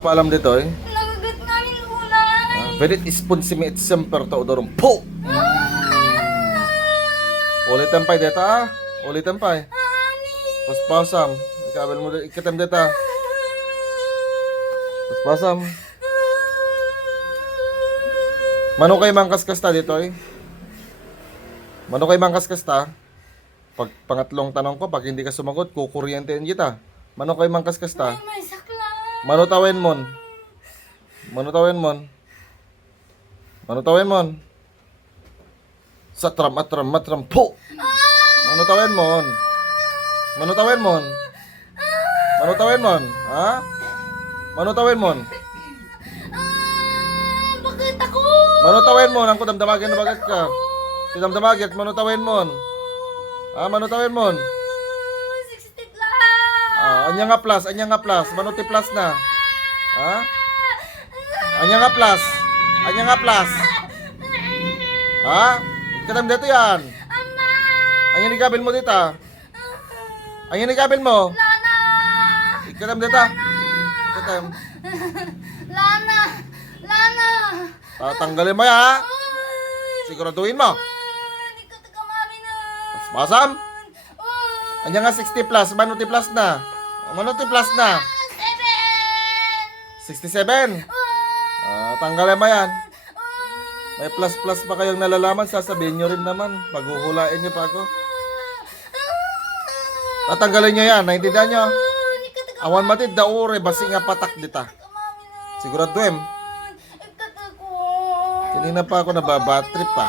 Paalam dito eh. Nagagat namin ulay. Verit isponsimi et semper ta odorum po. Ulitan pa deta. Ulitan pa. Paspasam. Ikabel mo ikatem deta. Paspasam. Mano kay mangkas-kas ta dito eh. Mano kay mangkas-kas ta. Pag pangatlong tanong ko, pag hindi ka sumagot, kukuryentein kita. Mano kay mangkas-kas ta. May sakla. Manutawin mon. Manutawin mon. Manutawin mon. Satram atram matram po. Manutawin mon. Manutawin mon. Manutawin mon. Ha? Manutawin mon. Bakit ako? Manutawin mon. Ang kudamdamagin na bagat ka. Kudamdamagin. Manutawin mon. Ha? Manutawin mon. 60 lang. Anya nga plus. Anya nga plus. Manuti plus na. Ha? Anya nga plus. Anya nga plus. Ha? Ikatam dito yan. Ama. Anya ni gabil mo dito. Anya ni gabil mo. Lana. Ikatam dito. Ikatam. Lana. Lana. Tatanggalin mo ya. Siguraduhin mo. Hindi ka tagamami na. Basam. Anya nga 60 plus. Manuti plus na. Manuti plus na. 67. Tanggalin mo yan. May plus-plus pa kayong nalalaman, sasabihin nyo rin naman. Paghuhulain nyo pa ako. Tatanggalin nyo yan, naintindihan nyo? Awan matid, daure, basi nga patak dita. Siguraduhin. Kanina pa ako nababatrip pa.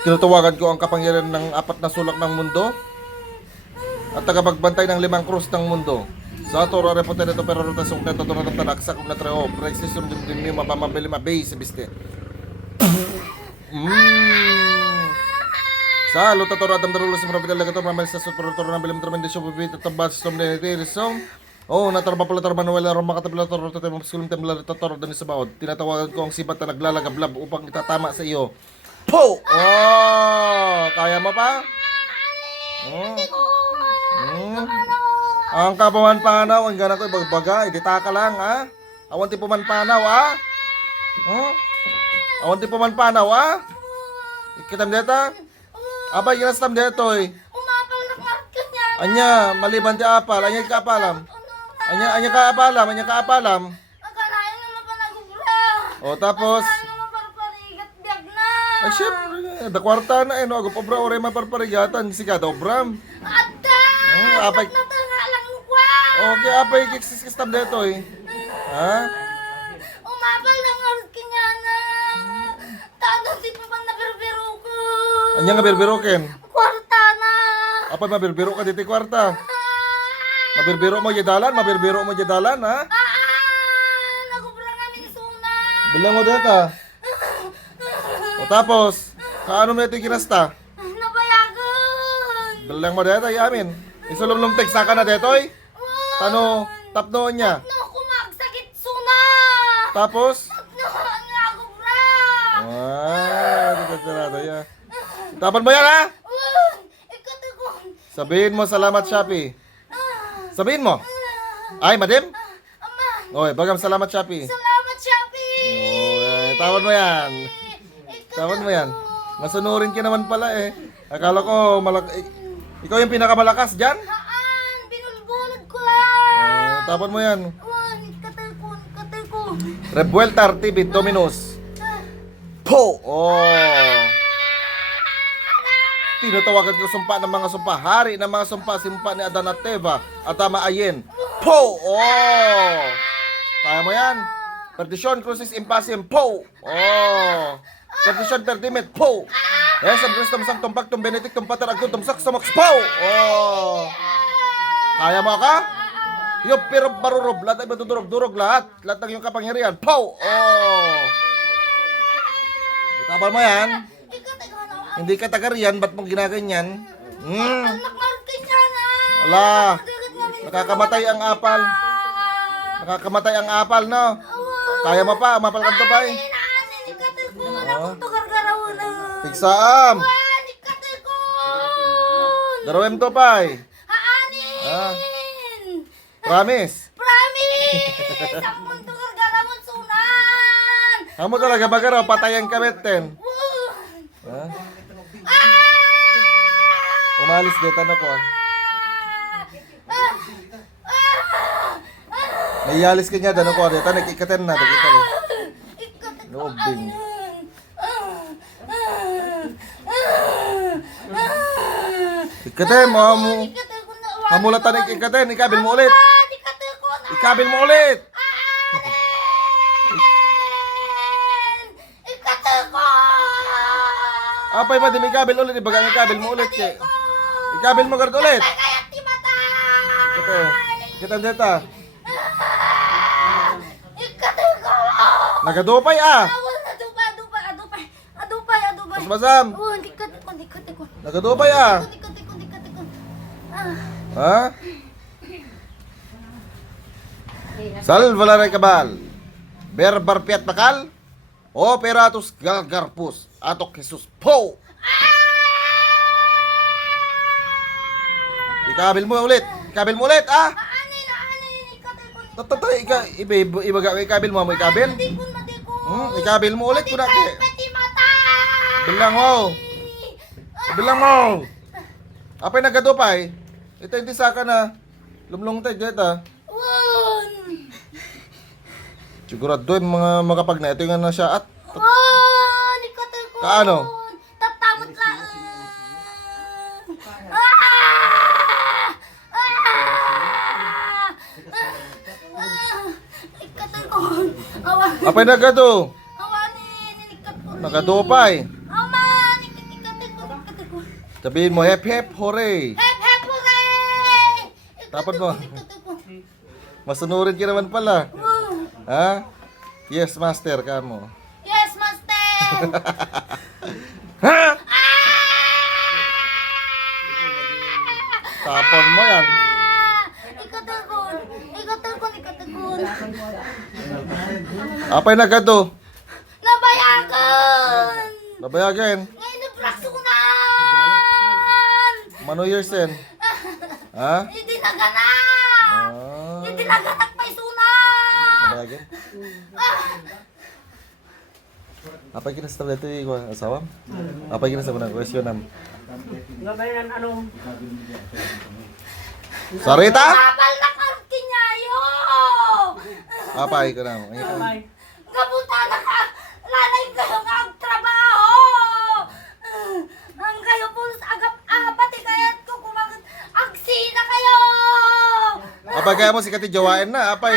Tinutuwagan ko ang kapangyarihan ng 4 na sulak ng mundo at tagapagbantay ng 5 krus ng mundo. Sa toro repote nito pero rotasyon ka totoo na tanaksa kung natreo precisyon din mabamabili mabay sa biste. Sa luta toro adam darulo sa propita lagato mamal sa super toro na bilim tremendisyo bibit at bas stom de tirisong. Oh, natarba pala tar Manuel na Roma katabla toro tayo maskulum tembla toro din sa baod. Tinatawagan ko ang sibat na naglalagablab upang itatama sa iyo. Po! Oh! Kaya mo pa? Ang kapaman panaw, ang gana ko ibagbaga, idita ka lang, ha? Awan ti puman panaw, ha? Awan ti puman panaw, ha? Ikitam deta? Abay, ginastam deto, eh. Umapal na karat ka niya. Anya, maliban ti apal, anya kaapalam. Anya kaapalam, anya kaapalam. Akalain naman pa nagubra. O, tapos, Akalain naman parparigat biyag na. ay, syempre, da kwarta na, eh, no? Agop obra, ore maparparigatan, sigada obram. Adda! Apay, Natanga lang lukwa. okay, apay, kiksis-kistam deto, eh. Ha? Umapal na karat ka niya na. Tado di pa man nabirbiro ko. Anya nga birbiroken. Kwarta na. Apay, mabirbiro ka dito, kwarta. Mabirbiro mo jadalan, mabirbiro mo jadalan, ha? Nagubra kami ni Suna. Bilang mo data. O tapos, kaano mo ito yung kinasta? Napayagan. Bilang mo data, yamin. Isulong text ka na dito, eh. Tano, tapnoon niya. No, kumagsakit Suna. Tapos, Nagubra. ito ya. Tapan mo yan, ha? Ikatakon. Sabihin mo, salamat, Shopee. Sabihin mo. Ay, madam? Ama, Oy, bagam salamat, Shopee. salamat Shopee. Oy, tawad mo yan. Tawad mo yan. Masunurin ka naman pala, eh. Akala ko, ikaw yung pinakamalakas dyan? Haan, binulbulod ko lang. Tawad mo yan. Katay ko. Revuelta TV Dominos. Po! Oh! Tinatawagan ko sumpa ng mga sumpa. Hari ng mga sumpa. Simpa ni Adan at Teva. At Tama Ayen. Po! Oh! Kaya mo yan. Perdisyon, crucis, impasim. Po! Oh! Perdisyon, perdimit. Po! Yes, ang Kristum Sanctum Pactum Benedictum Pater Agutum Saxomox. Po! Oh! Kaya mo ka? Yung pero barurob. Lahat ay matudurog-durog lahat. Lahat ng iyong kapangyarihan. Po! Oh! Itabal mo yan. Hindi ka tagariyan, ba't mong ginaganyan? Nakarat ka niya na. Ala, nakakamatay ang apal. Nakakamatay ang apal, no? Kaya mo pa, mapal ka to pa eh. Ikatay ko na akong tugargaraw na. Tigsaam, Ikatay ko. darawem to pa eh. Haanin. Ah. Promise. Promise! Ang mundo gargaramon sunan! Amo talaga bagaraw, patayan ka beten. Ha? Umalis dito ano ko. Nayalis ka niya, dano ko. Dito, nagkikaten na. Dito, Noobing. Ikaten mo, hamulatan ng ikaten. Ikabil mo ulit. Ikabil mo ulit. Apay mo, di may ikabil ulit. Ibagang ikabil mo ulit. Ikabil mo gard ulit. Ikaten dito. Nagadupay ah. Adupay. Basam. Oh, dikit ko. Nagadupay ah. Dikit ko. Ha? Salva kabal. Berbar piat bakal. Operatus galgarpus. Atok Jesus po. Ikabil mo ulit ah. Tatay ibaga ikabil mo ikabil. Ikabil mo ulit kuna ke. Bilang mo. Apay nagadupay? Ito hindi saka na lumlong tayo dito. Sigurado yung mga makapag na ito yung na siya at kaano? Tatamot lang. Ikatan ko. Apay nagado? Ninikat ko. Nagadupay. Ikatin ko. Sabihin mo hep hep hooray. Hep, hooray! Tapos mo. Ikatin ko. Masunurin ka naman pala. Ha? Yes, master ka mo. Yes, master! Ha? Tapon mo yan. Ikatin ko. Apay nagado? Nabayagan! Nabayagin. Ngayon na prasunan! Mano years in? Ha? Hindi naganak! Ah. Hindi naganak may sunan! Nabayagin? Apay kinasta dito yung asawam? Apay kinasta mo ng question nam? Gabayan anong Sarita? Kapal na kartinyayo! Apay ko nam. ay Kapunta na ka! Lalay kayo nga ang trabaho! Ang kayo po sa agap-apat, kaya't ko kumakit agsina kayo! Apay kaya mo si Kati Jawain na. Apay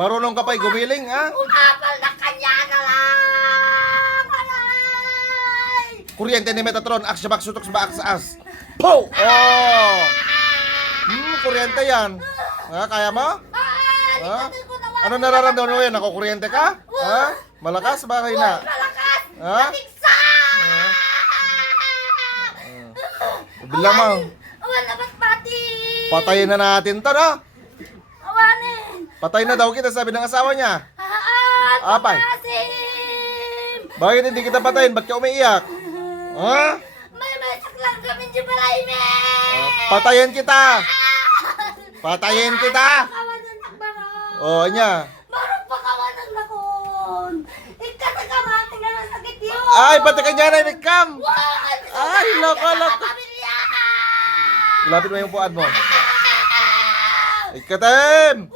marunong ka pa'y gumiling ha? Umapal na kanya na lang! Alay! Kuryente ni Metatron. Aksya sutok sa baak sa as. Po! Oh! Kuryente yan. Ha? Kaya mo? Ha? Ikatin ko naman! Ano nararamdaman mo yan? Ako kuryente ka? Ha? Malakas ba kayo na? Malakas! Ha? Natigsa! Bilang mo. Awan na ba't pati? Patayin na natin to, no? Awanin! Patay na daw kita, sabi ng asawa niya. Apay. Pakasim! Bakit hindi kita patayin? Ba't ka umiiyak? Ha? May masak lang kami di balay me! Patayin kita! Patayin kita! Kawanan na baron! O, niya. Baron pa kawanan na kon! Ikatakamati nga na sakit yun! Ay, pati ka niya na imikam! Wag! Ay, loko. Pamilya! Lapit mo yung puan mo. Ikatem!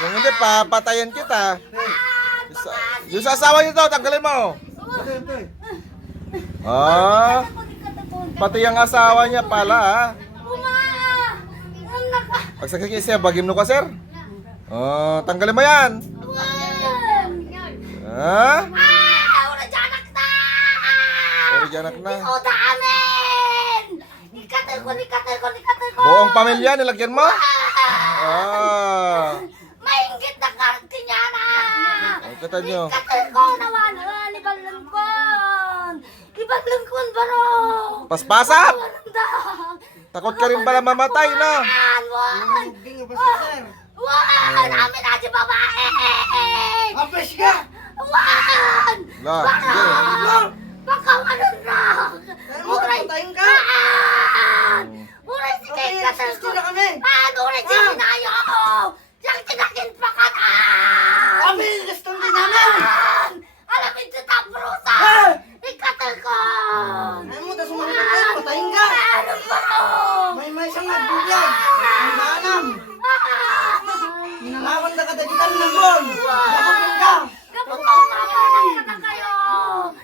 Kung hindi, papatayin kita. Yung sa asawa niyo to, tanggalin mo. Ah, pati yung asawa niya pala, ha? Pag sakit siya, bagim no ka, sir? Oh, tanggalin mo yan. Ha? Ura janak na! Origyanak na. O daamin! Ikatil ko! Buong pamilya, nilagyan mo? Ah. Maingit na karte niya na! Ang kata nyo. Ikatil ko naman! Ibang lungkon! Ibang lungkon baro! Paspasap! Walang Takot ka rin pala mamatay, no? Wan! Amin na si babae! Apes ka! Wan! La, sige. Pakawanan na! Muray! Patayin ka! Muray si kay Patayin, Katal gusto na kami! Muray si Sinayo! Ambon! Kapagin ka! Kapag umapanak ka na kayo!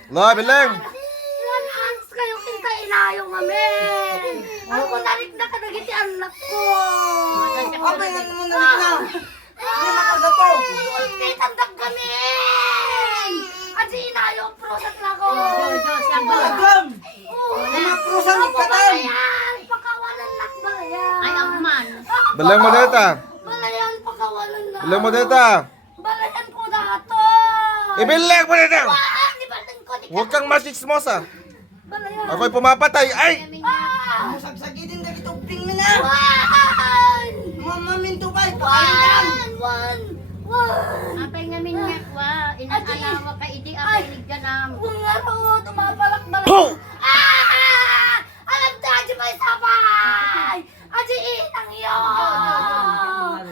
La, bileng. Ilan anos kayo kinkainayo ngamin! Ano ko narik na kadagiti anak ko! Abay, ano mo nalit na? Hindi nakagato! Ulpitan dag gamin! Adi inayo ang prosat na ko! Agam! Mga prusan ni Katan! Balayan! Pakawalan na balayan! Ay, agman. Bileng mo deta. Balayan, pakawalan na! Bileng mo deta. Balayan ko dato! Ibileng mo deta. Di ba ko di Huwag kang masismosa. Balayan! Ako'y pumapatay. Ay! Ah! Musagsagitin na kita uping mo na! One! Mamaminto ka! Ipakain ka! One! Apay nga minyak wa. Inanalawa ka idi apay nigdanam. Kung nga ro, tumabalak-balak. Puh! Ah! Alam ta, Aji may sabay! Aji inang yun!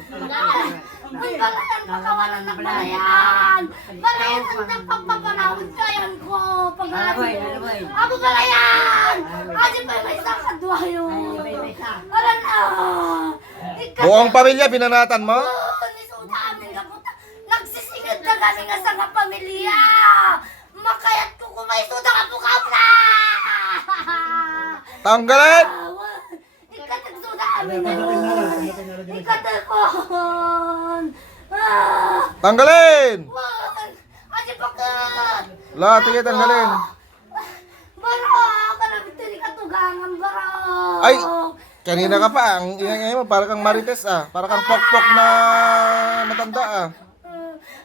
Ang balayan, pakawalan ng balayan! Balayan ang nagpapapanawid kayan ko! Pag-asin! Ako balayan! Aji may sakadwa yun! Alam na! Buong pamilya binanatan mo? Nisuda amin nga puta! Nagsisingid na kami nga sa nga pamilya! Makayat ko kumaysuda ka po ka na! Tanggalin! Ikatagsuda amin na yun! Ikatakon! Ah! Tanggalin! Wan! Adi bakit? La, tige tanggalin. Baro! Kalabit ni katugangan, baro! Ay! Kanina ka pa, ang ingay mo, para kang marites ah. Para kang pokpok na matanda ah.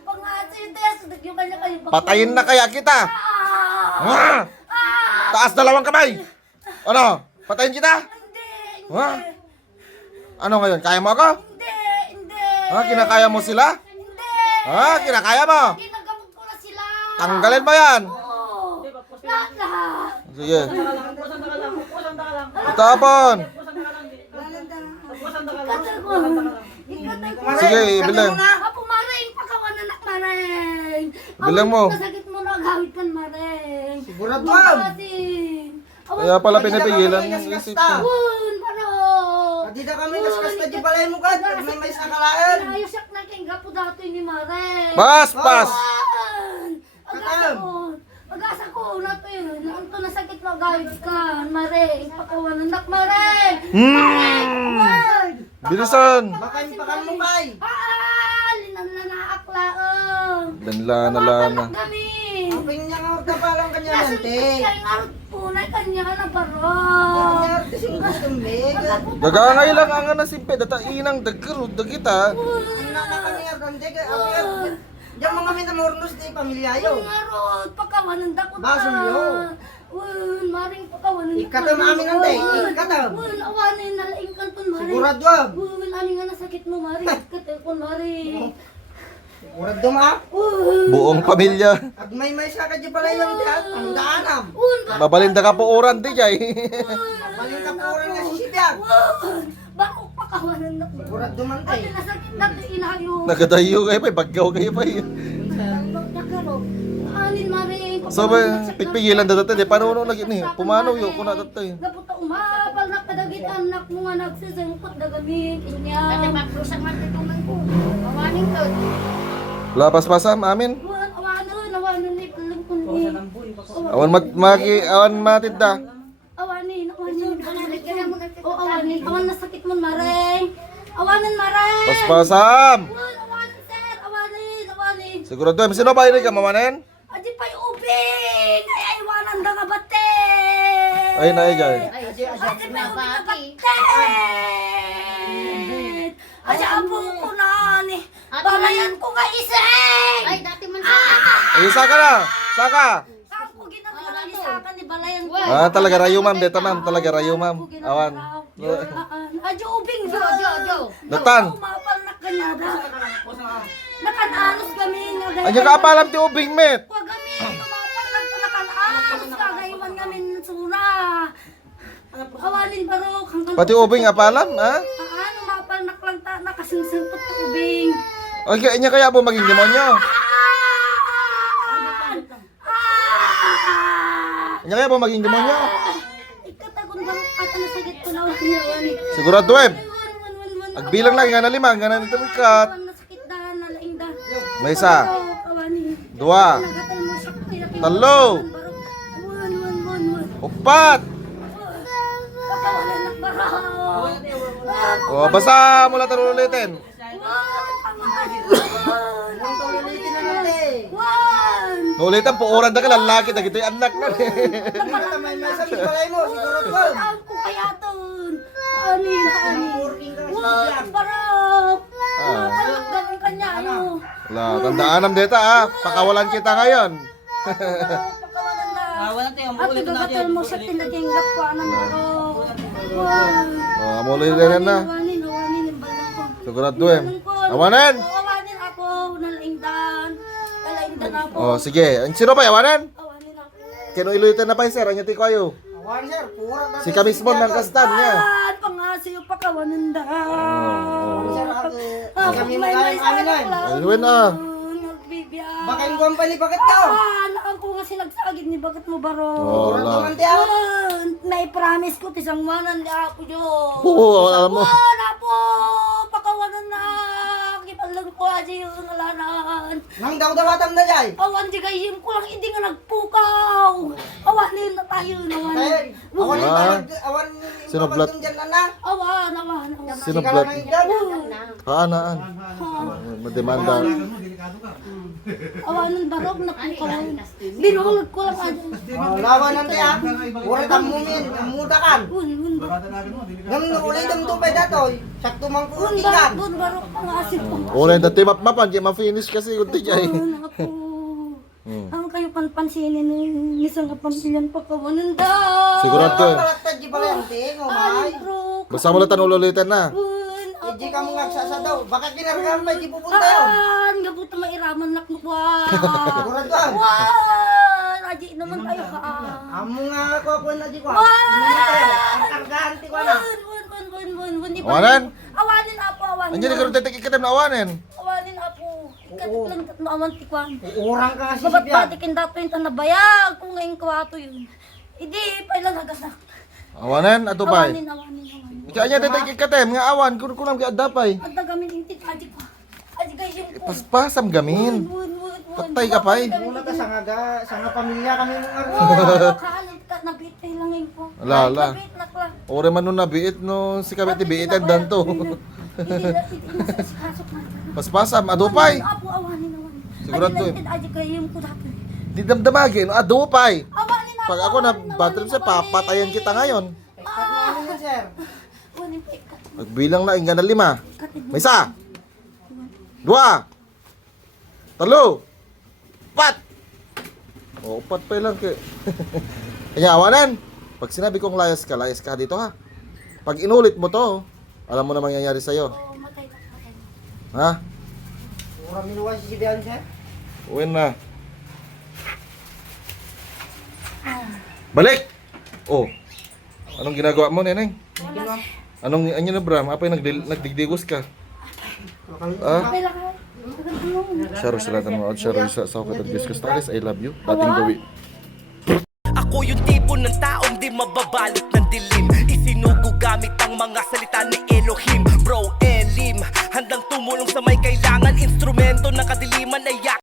Pag nga sintes, nagyo kanya kayo bakit? Patayin na kaya kita! Ah! Ah! Ah! Taas dalawang kamay! Ano? Patayin kita? Hindi! Ha? Ano ngayon? Kaya mo ako? Hindi! Hindi! Ha? Kinakaya mo sila? Hindi! Ha? Kinakaya mo? Ginagamot ko na sila! Tanggalin mo yan! Oo! Lahat! Sige. Itapon! Sige, bilang. Apo maring, pakawanan na maring. Bilang mo. Nasakit mo na agawit kan maring. Sigurado Kaya pala pinipigilan yung isip ko. Wun, paro. Hindi na kami kaskasta di balay mo ka! May may sakalaan! Ayos yak na king gapo dato ni maring. Pas! Pas! Wan! Pag-asa ko na to yun. Anto nasakit mo agawit kan maring. Pakawanan na maring. Wan! Bilisan! Bakan mo kay! Linan na naaklaan. Danla na lana. Kami. Aping niya nga orta pa lang kanya Nasa nante! kaya nga punay kanya na baro. Kanya artis yung gusto mega! Dagangay lang ang na simpe. Data inang dagkarod dagita. Anak na kami argante ka! Apir! Diyan mga minamornos di pamilyayo! Nga rod, pagkawanan da ko ta. Baso yo. Wun, maring pagkawanan da Ikatam amin ang day! Ikatam! Wun, awanin na laing kanton maring. Sigurado ah! Wun, ani nga nasakit mo maring. Katekon maring. Sigurado ma! Wun. Buong pamilya. Ag may sa ka di pala yung diyan! Ang daanam! Wun, Mabalinda ka po oran di jay. Balik ka po rin nga si Sibiyag! wun. Bako pagkawanan da ko. Sigurado man Ate tay! nasakit na to inayo. Nagadayo kayo pa. Baggaw kayo pa. Anin maring. So ba, pipigilan dito tayo. Paano nung lagi ni? Pumanaw yun ko na tayo. Gaputa umapal na kadagit anak mo nga nagsisengkot na gamit Kasi inya. magprusak man tutuman ko. Awanin to. Lapas pasam, amin. Buwan awanon ni kulong ni. Awan matid da. Awanin. O awanin, awan na sakit mo mareng. Awanan mareng. Paspasam. Buwan awanin sir, awanin. Sigurado, sino ba ini ka mamanen? Adi pa'y ubing. Ay iwanan da nga bate. Ay, na jay. Ay, Adi pa'y ubing na nabati. bate. Adi apo ko na ni. Balayan ko nga iseng. Ay, dati man sa Ay, saka na. Saka. Saan ko ginagawa ni Saka ni Balayan ko? Ah, talaga rayo ma'am. Dito ma'am. Talaga rayo ma'am. Awan. Adyo ubing jo. Jo. Datan. Umapal na kanyada. Nakananos kami nga gaya. Andiyan ka apalam ti ubing met. Kuwa kami umapal na nakananos kagaywan kami ng sura. Awanin barok hanggang Pati ubing apalam, ha? umapal na klanta nakasingsingpot na ubing. Okay, anya kaya po maging demonyo? Anya kaya po maging demonyo? Ikatagon barok kata na sagit ko na wani. Sigurado, Web. Agbilang lang, nga na lima, nga na nito kat. Nasakit da, nalaing da. May isa. Kawanin. Dua. Nagatan mo siya. Talo. Wan. Upat. Pakawalan ng baraw. O, basa mo lang tayo ulitin. Ang tulitin na natin. Ulitin po, oran na ka, lalaki na gito'y anak na. May message balay mo, siguro ko. Saan ko kaya doon? Ani. Wan, barok. Talagang kanya, ano. Wala, tandaan dito pakawalan kita ngayon. Pakawalan na. Wala tayo, At igagatal mo siya tinatinggap ko, anong barok. Wan. Amuloy din na. Awanin, yung balong ko. Sigurado Awanan. Awanin ako, nalaingdan. Nalaingdan ako. Sige. Sino ba, awanan? Awanin ako. Kino iluitan na pa, sir. Ang yati ko ayo. Awan sir, pura na. Si Kamismon ng kastan niya. Pangasiyo pa kawanan da. Sir, kami May magayang amin ay. Ayun na. Nagbibiyay. Baka yung guwampali, bakit ka? Ako nga sinagsagid ni bakit mo baro? Oh, Pura wala. naman tiyaw. May promise ko tisang manan ni ako yo. Oo, alam mo. Wala po, pakawanan na. Kipalang ko aja yung ngalanan. Nang daw dawatam na jay. Awan di kayim ko lang hindi nga nagpukaw. Awanin na tayo naman. Kaya, awan yung Ah. parang, awan Sino yung blood? papagtong dyan na na. Awan. Sino Sika blood? lang ang igdan. Kaanaan. Mademanda. Awanan barog nagpukaw. Binulog ko lang aja. Lawan nanti Pura tamumin, mudakan. Bun. Ngam ulit ang tupay datoy. Sakto mang Bun ikan. barog pangasip ko. Wala yung dati mapan, di ma-finish kasi kunti jay. Ako. Ang kayo panpansinin ni isang kapamilyan pagkawanan da. Sigurado Palatad di balente, ngumay. Basta mo lang tanong ulitin na. Hindi ka mo nagsasa daw. Baka kinargaan pa, di pupunta yun. Gabuta mairaman nak nukwan. Sigurado ah. Wan! Aji naman tayo ka. Amo nga ako po na di ko. Hindi tayo. Ang kargaan ti ko na. Bun. Di ba? Awanan? Awanin apo, awanin. Andiyan ikaw rin ikitam na awanin. Awanin apo. Katit lang tatlo awan tikwan. Uurang ka kasi Babat sipya. batikin dato yung tanabayag. Kung ngayon kawato yun. Hindi, pailan hagasak. Awanan, ato ba? Awanin. Ikaw niya dito ikitam, nga awan, kunam ka adapay. At nagamin yung tik, aji pa. Aji kayo yung po. Paspasam gamin. Bun. Patay ka pa eh. Muna ka sa nga pamilya kami mong arno. Kaalam ka, nabitay lang ngayon po. Lala. Nabit na kla. Ore man nun nabiit no si kabiti biitan danto. Hindi nasa sikasok na. Paspasam, adupay. Apo, awanin. Sigurado Aji lang, aji kayo yung po dati. Di damdamagin, adupay. Awanin apo. Pag ako na bad trip sa papatayan kita ngayon. Ikat mo ano yan sir. Awanin pa ikat. Magbilang na inga na 5. Katid mo. May isa. 2. 3. 4. O, 4 pa lang ke. Kaya awanan. Pag sinabi kong layas ka dito ha. Pag inulit mo to, alam mo na mangyayari sa'yo. Oo, matay na. Ha? Pura minuwa si Sibian sir. Uwin na. Balik! Oh. Anong ginagawa mo, Neneng? Anong na Bram? Apa yung nagdigdigos ka? Ah? Okay lang ha. Sharo sila tanong out. Sharo sa ukat at discuss. Talis, I love you. Dating gawi. Ako yung tipo ng taong di mababalot ng dilim. Isinugo gamit ang mga salita ni Elohim. Bro, Elim, handang tumulong sa may kailangan. Instrumento ng